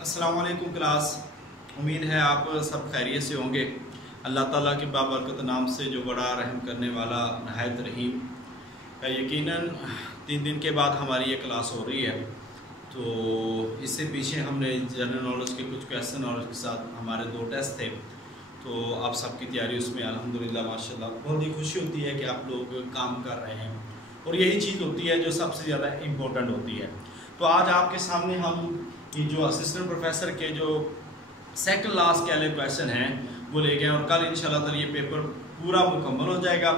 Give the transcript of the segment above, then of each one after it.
अस्सलाम वालेकुम क्लास। उम्मीद है आप सब खैरियत से होंगे। अल्लाह ताला के बाबरकत नाम से जो बड़ा रहम करने वाला नहायत रहीम। यकीनन 3 दिन के बाद हमारी ये क्लास हो रही है, तो इससे पीछे हमने जनरल नॉलेज के कुछ क्वेश्चन और उसके साथ हमारे 2 टेस्ट थे। तो आप सबकी तैयारी उसमें अल्हम्दुलिल्लाह माशाल्लाह बहुत ही खुशी होती है कि आप लोग काम कर रहे हैं, और यही चीज़ होती है जो सबसे ज़्यादा इम्पोर्टेंट होती है। तो आज आपके सामने हम ये जो असिस्टेंट प्रोफेसर के जो सेकंड लास्ट के वाले क्वेश्चन हैं वो ले गए, और कल इंशाल्लाह ताला ये पेपर पूरा मुकम्मल हो जाएगा।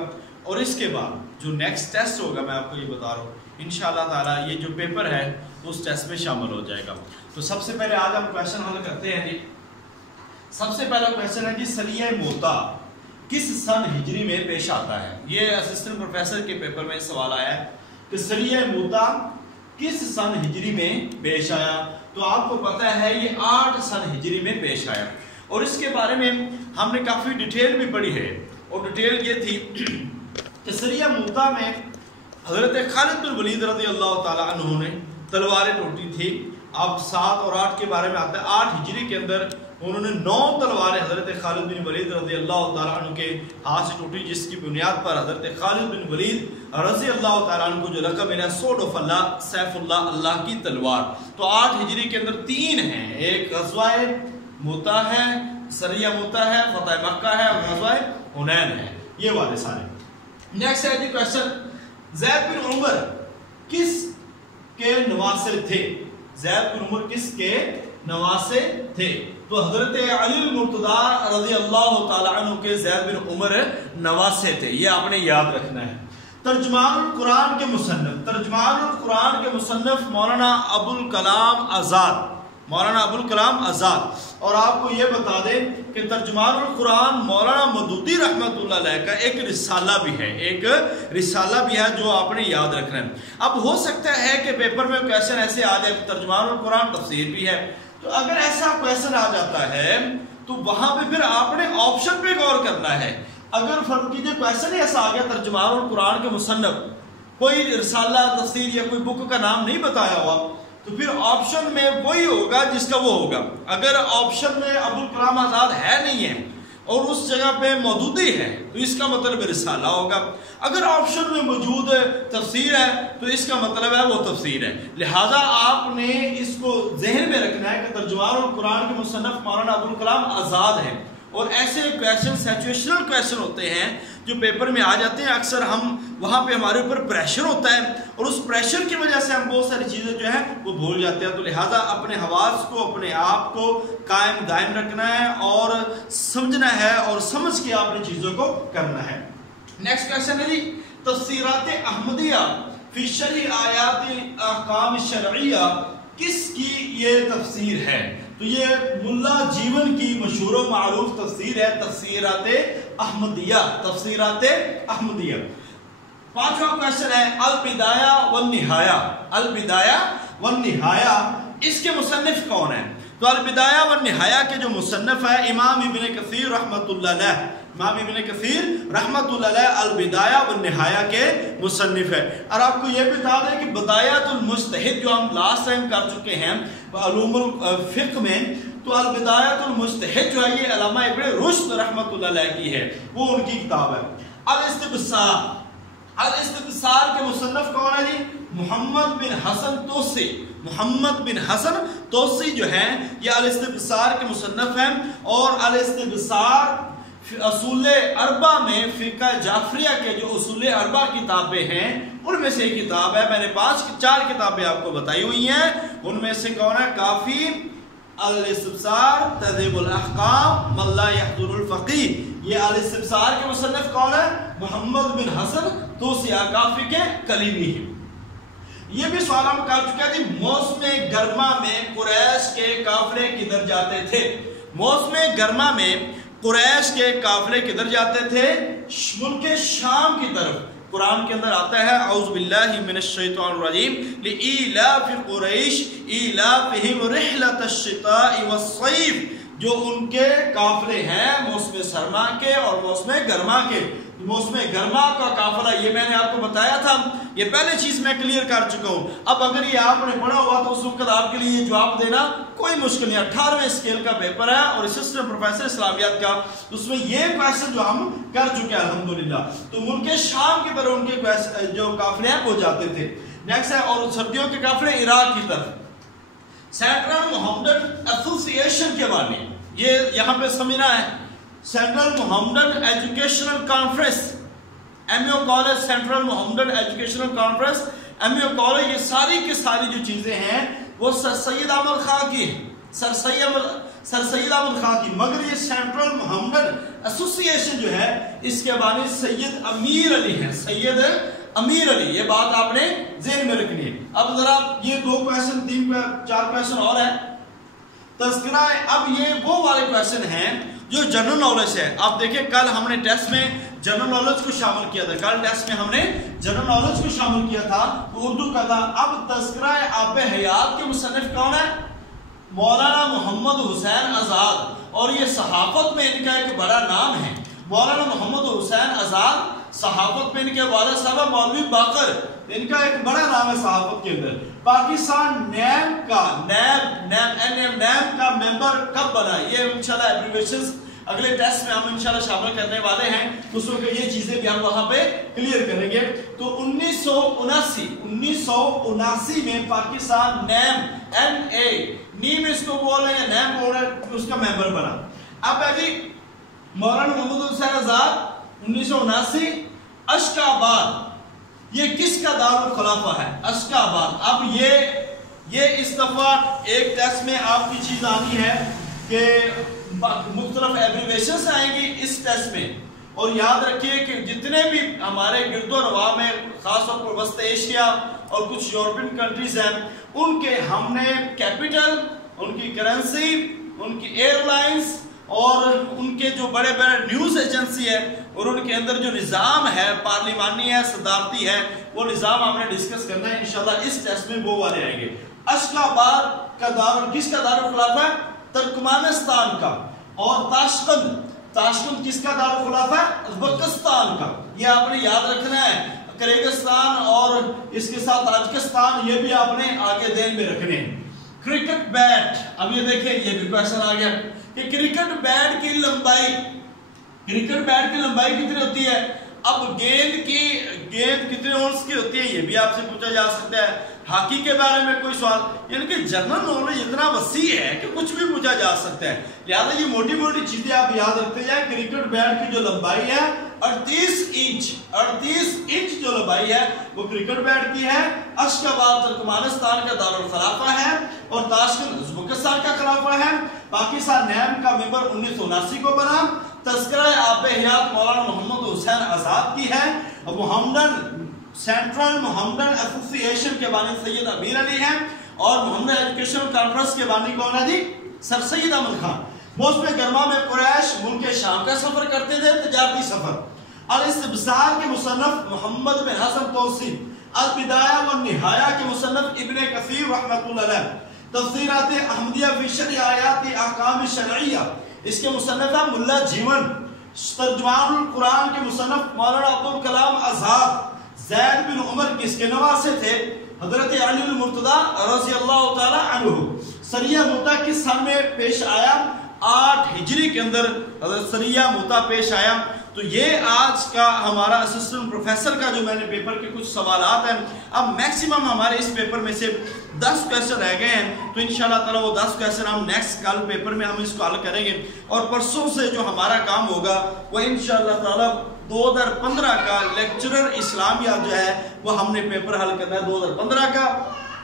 और इसके बाद जो नेक्स्ट टेस्ट होगा, मैं आपको ये बता रहा हूँ, इंशाल्लाह ताला ये जो पेपर है उस टेस्ट में शामिल हो जाएगा। तो सबसे पहले आज हम क्वेश्चन हल करते हैं जी। सबसे पहला क्वेश्चन है जी, सरिया मोता किस सन हिजरी में पेश आता है। ये असिस्टेंट प्रोफेसर के पेपर में सवाल आया है कि सरिया मोता किस सन हिजरी में पेश आया। तो आपको पता है ये 8 सन हिजरी में पेश आया, और इसके बारे में हमने काफ़ी डिटेल भी पढ़ी है। और डिटेल ये थी कि सरिया मोता में हज़रत खालिद बिन वलीद रज़ी अल्लाह ताला अन्हु ने तलवारें टूटी थी। अब 7 और 8 के बारे में आता है। 8 हिजरी के अंदर उन्होंने 9 तलवारें हज़रत खालिद बिन वलीद रज़ी अल्लाह ताला अन्हु के हाथ से टूटी, जिसकी बुनियाद पर हज़रत खालिद बिन वलीद रज़ी अल्लाह ताला अन्हु को जो लक़ब मिला सोड ऑफ अल्लाह, सैफुल्लाह, अल्लाह की तलवार। तो 8 हिजरी के अंदर 3 हैं, एक ग़ज़वाए मोता है, सरिया मोता है, फ़तह मक्का है, और ग़ज़वाए हुनैन है। ये वाले सारे। नेक्स्ट है जी क्वेश्चन, ज़ैद बिन उमर किस के नवासिल थे। ज़ैद बिन उमर किस के नवासे थे। तो हजरत अली मुर्तदा रज़ी अल्लाह ताला अन्हु के ज़ैद बिन उमर नवासे थे, ये आपने याद रखना है। तर्जुमानुल कुरान के मुसन्निफ, तर्जुमानुल कुरान के मुसन्निफ मौलाना अबुल कलाम आज़ाद, मौलाना अबुल कलाम आज़ाद। और आपको ये बता दें कि तर्जुमानुल कुरान मौलाना मदूदी रहमतुल्लाह अलैह का एक रिसाला भी है, एक रिसाला भी है जो आपने याद रखना है। अब हो सकता है कि पेपर में क्वेश्चन ऐसे आ जाए, तर्जुमानुल कुरान तफसीर भी है। तो अगर ऐसा क्वेश्चन आ जाता है तो वहां पे फिर आपने ऑप्शन पे गौर करना है। अगर फर्ज कीजिए क्वेश्चन ही ऐसा आ गया, तर्जुमानुल कुरान के मुसन्निफ कोई रिसाला तफसीर या कोई बुक का नाम नहीं बताया हुआ, तो फिर ऑप्शन में वही होगा जिसका वो होगा। अगर ऑप्शन में अबुल कलाम आज़ाद है नहीं है और उस जगह पे मौजूदी है, तो इसका मतलब रिसाला होगा। अगर ऑप्शन में मौजूद तफसीर है तो इसका मतलब है वो तफसीर है। लिहाजा आपने इसको जहन में रखना है कि तर्जुमानुल कुरान के मुसन्निफ मौलाना अबुल कलाम आज़ाद हैं। और ऐसे क्वेश्चन सिचुएशनल क्वेश्चन होते हैं जो पेपर में आ जाते हैं। अक्सर हम वहाँ पे हमारे ऊपर प्रेशर होता है, और उस प्रेशर की वजह से हम बहुत सारी चीज़ें जो है वो भूल जाते हैं। तो लिहाजा अपने हवास को, अपने आप को कायम दायम रखना है और समझना है, और समझ के आपने चीज़ों को करना है। नेक्स्ट क्वेश्चन है जी, तफसीरात अहमदिया फी शरई आयातिल अहकाम शरइया किसकी ये तफसीर है। तो ये मुल्ला जीवन की मशहूर व मारूफ तफसीर है, तफसीरात अहमदिया, तफसीरात अहमदिया। 5वां क्वेश्चन है, अल बिदाया व निहाया, अल बिदाया व निहाया इसके मुसन्निफ कौन है। तो अल बिदाया व निहाया के जो मुसन्निफ है इमाम इब्न कसीर रहमतुल्लाह अलैह, इमाम इब्न कसीर रहमतुल्लाह अलैह अल बिदाया व निहाया के मुसन्निफ है। और आपको ये बता दें कि बदायतुल मुज्तहिद जो हम लास्ट टाइम कर चुके हैं उलूमुल फिक्र में, तो अल बिदायतुल मुज्तहिद जो है ये अल्लामा इब्न रुश्द रहमतुल्लाह अलैह की है, वो उनकी किताब है। अल इस्तिब्सार, अल इस्तिब्सार के मुसन्निफ कौन है जी, मोहम्मद बिन हसन तोसी, मोहम्मद बिन हसन तोसी जो है ये अल इस्तिब्सार के मुसन्निफ हैं। और अल इस्तिब्सार उसूल अरबा में फिक़्ह जाफरिया के जो उसूल अरबा किताबें हैं उनमें से एक किताब है। मैंने 4 किताबें आपको बताई हुई हैं, उनमें से कौन है, काफी, अल इस्तिब्सार, तहज़ीबुल अहकाम, मल्ला यहज़ुरुल फ़क़ीह। ये अल इस्तिब्सार के मुसन्निफ कौन है, मोहम्मद बिन हसन तोसी, काफी के कलीमी है। ये भी सवाल हम कर चुके हैं जी, मौसम गर्मा में कुरैश के काफिले किधर जाते थे। मौसम गर्मा में कुरैश के काफिले किधर जाते थे, मुल्क शाम की तरफ। कुरान के अंदर आता है, औज़ु बिल्लाहि मिनश शैतानिर रजीम, लिईलाफि कुरैश ईलाफिहिम रिहलतश शिताइ वस्सैफ جو ان کے قافلے ہیں موسم سرما کے اور موسم گرما کے. موسم گرما کا قافلہ یہ میں نے آپ کو بتایا تھا, یہ پہلے چیز میں کلیئر کر چکا ہوں. اب اگر یہ آپ نے پڑھا ہوا تو اس وقت آپ کے لیے جواب دینا کوئی مشکل نہیں. 18ویں اسکیل کا پیپر ہے اور اسسٹنٹ پروفیسر اسلامیات کا, اس میں یہ کویسچن جو ہم کر چکے ہیں الحمدللہ. تو ملک شام کی طرف ان کے جو قافلے ہیں وہ جاتے تھے. نیکسٹ ہے, اور سردیوں کے قافلے عراق کی طرف. سینٹرل محمدن ایسوسی ایشن کے بارے یہ یہاں پہ سمجھنا ہے. Central Mohammedan educational conference, M U college, central Mohammedan educational conference, M U college, یہ ساری کی ساری جو چیزیں ہیں وہ سر سید احمد خان کی, سر سید احمد خان کی. مگر یہ سینٹرل محمدن ایسوسی ایشن جو ہے اس کے بانی سید امیر علی ہیں, سید امیر علی. یہ بات آپ نے ذہن میں رکھنی ہے. اب ذرا یہ 2 کویسچن 4 کویسچن اور ہیں. تذکرہ, اب یہ وہ والے کویسچن ہیں جو جنرل نالج ہے. آپ دیکھیں کل ہم نے ٹیسٹ میں جنرل نالج کو شامل کیا تھا, کل ٹیسٹ میں ہم نے جنرل نالج کو شامل کیا تھا, اردو کا تھا. اب تذکرہ آب حیات کے مصنف کون ہے؟ مولانا محمد حسین آزاد. اور یہ صحافت میں ان کا ایک بڑا نام ہے. مولانا محمد حسین آزاد, صحافت میں ان کے والد صاحب مولوی باقر, ان کا ایک بڑا نام ہے صحافت کے اندر. پاکستان نیم کا ممبر کب بنا؟ یہ انشاءاللہ ایبریویشنز اگلے ٹیسٹ میں ہم انشاءاللہ شامل کرنے والے ہیں, اس وقت یہ چیزیں بھی ہم وہاں پہ کلیئر کریں گے. تو 1979 میں پاکستان نیم اس کو بول رہے ہیں, نیم بول رہے ہیں, اس کا ممبر بنا. اب ہے جی مولانا محمد حسین آزاد 1979 اشکا آباد, یہ کس کا دارالخلافہ ہے؟ اشکا آباد. اب یہ اس دفعہ ایک ٹیسٹ میں آپ کی چیز آنی ہے کہ مختلف ایبریویشنز آئیں گی اس ٹیسٹ میں. اور یاد رکھیے کہ جتنے بھی ہمارے گرد و نواح میں خاص طور پر وسط ایشیا اور کچھ یورپین کنٹریز ہیں, ان کے ہم نے کیپٹل, ان کی کرنسی, ان کی ایئر لائنز اور ان کے جو بڑے بڑے نیوز ایجنسی ہے اور ان کے اندر جو نظام ہے پارلیمانی ہے, صدارتی ہے, وہ نظام ہم نے ڈسکس کرنا ہے انشاءاللہ. اس ٹیسٹ میں وہ والے آئیں گے. اشکا آباد کا کس کا دارالخلافہ ہے؟ ترکمانستان کا. اور تاشقند کس کا دارالخلافہ ہے؟ ازبکستان کا. یہ آپ نے یاد رکھنا ہے. کرغزستان اور اس کے ساتھ تاجکستان, یہ بھی آپ نے آگے ذہن میں رکھنے ہیں. کرکٹ بیٹ, اب یہ دیکھیں یہ بھی کویسچن آ گیا کہ کرکٹ بیٹ کی لمبائی کتنی ہوتی ہے؟ اب گیند کتنے اونس کی ہوتی ہے یہ بھی آپ سے پوچھا جا سکتا ہے. ہاکی کے بارے میں کوئی سوال, یعنی کہ جنرل نالج اتنا وسیع ہے کہ کچھ بھی پوچھا جا سکتا ہے. لہٰذا یہ موٹی موٹی چیزیں آپ یاد رکھتے جائیں. کرکٹ بیٹ کی جو لمبائی ہے 38 انچ جو لمبائی ہے وہ کرکٹ بیٹ کی ہے. اشکا آباد ترکمانستان کا دارالخلافہ ہے اور تاشقند ازبکستان کا خلافہ ہے. پاکستان نیم کا ممبر 1979 کو بنا. تذکرہ آب حیات مولانا محمد حسین آزاد کی ہے. سینٹرل محمدن ایسوسی ایشن کے بانی سید امیر علی ہیں اور محمدن ایجوکیشنل کانفرنس کے بانی کون ہے جی؟ سر سید احمد خان. موسم گرما میں قریش ملک شام کا سفر کرتے تھے, تجارتی سفر. الاستبصار کے مصنف محمد بن حسن توسی, البدایہ والنہایہ کے مصنف ابن کثیر رحمۃ اللہ علیہ, تفسیرات احمدیہ فی شرع آیات احکام شرعیہ اس کے مصنف ہے ملا جیون. ترجمان القرآن کے مصنف مولانا عبدالکلام آزاد. زید بن عمر کس کے نواسے تھے؟ حضرت علی المرتضی رضی اللہ تعالی عنہ. سریہ موتا کس سن میں پیش آیا؟ 8 ہجری کے اندر حضرت سریہ موتا پیش آیا. تو یہ آج کا ہمارا اسسٹنٹ پروفیسر کا جو میں نے پیپر کے کچھ سوالات ہیں. اب میکسیمم ہمارے اس پیپر میں سے 10 کویسچن رہ گئے ہیں, تو انشاءاللہ تعالی وہ 10 کویسچن ہم نیکسٹ کل پیپر میں ہم اس کو حل کریں گے. اور پرسوں سے جو ہمارا کام ہوگا وہ انشاءاللہ تعالی 2015 کا لیکچرر اسلامیات جو ہے وہ ہم نے پیپر حل کرنا ہے 2015 کا,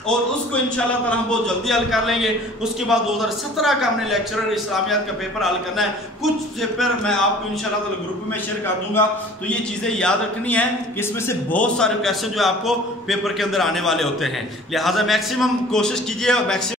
اور اس کو انشاءاللہ تعالی ہم بہت جلدی حل کر لیں گے. اس کے بعد 2017 کا ہم نے لیکچرر اسلامیات کا پیپر حل کرنا ہے. کچھ پیپر میں آپ کو انشاءاللہ تعالی گروپ میں شیئر کر دوں گا. تو یہ چیزیں یاد رکھنی ہیں کہ اس میں سے بہت سارے کویسچن جو آپ کو پیپر کے اندر آنے والے ہوتے ہیں. لہٰذا میکسیمم کوشش کیجیے اور میکسیمم